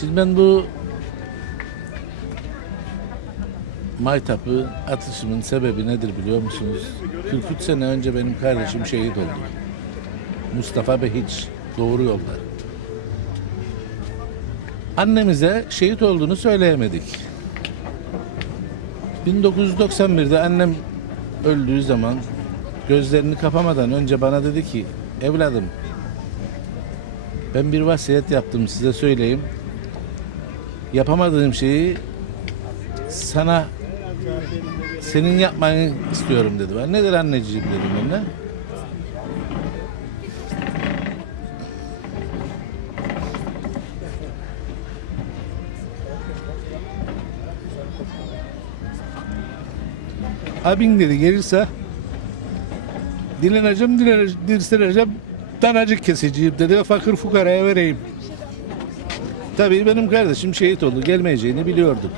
Şimdi ben bu maytapı atışımın sebebi nedir biliyor musunuz? 43 sene önce benim kardeşim şehit oldu. Mustafa Behiç, doğru yolda. Annemize şehit olduğunu söyleyemedik. 1991'de annem öldüğü zaman gözlerini kapamadan önce bana dedi ki, evladım ben bir vasiyet yaptım, size söyleyeyim. Yapamadığım şeyi sana, senin yapmanı istiyorum dedi. Ben nedir anneciğim dedim ben de. Abin dedi gelirse dileneceğim, dirseneceğim, danacık keseceğim dedi ve fakir fukaraya vereyim. Tabii benim kardeşim şehit oldu, gelmeyeceğini biliyorduk.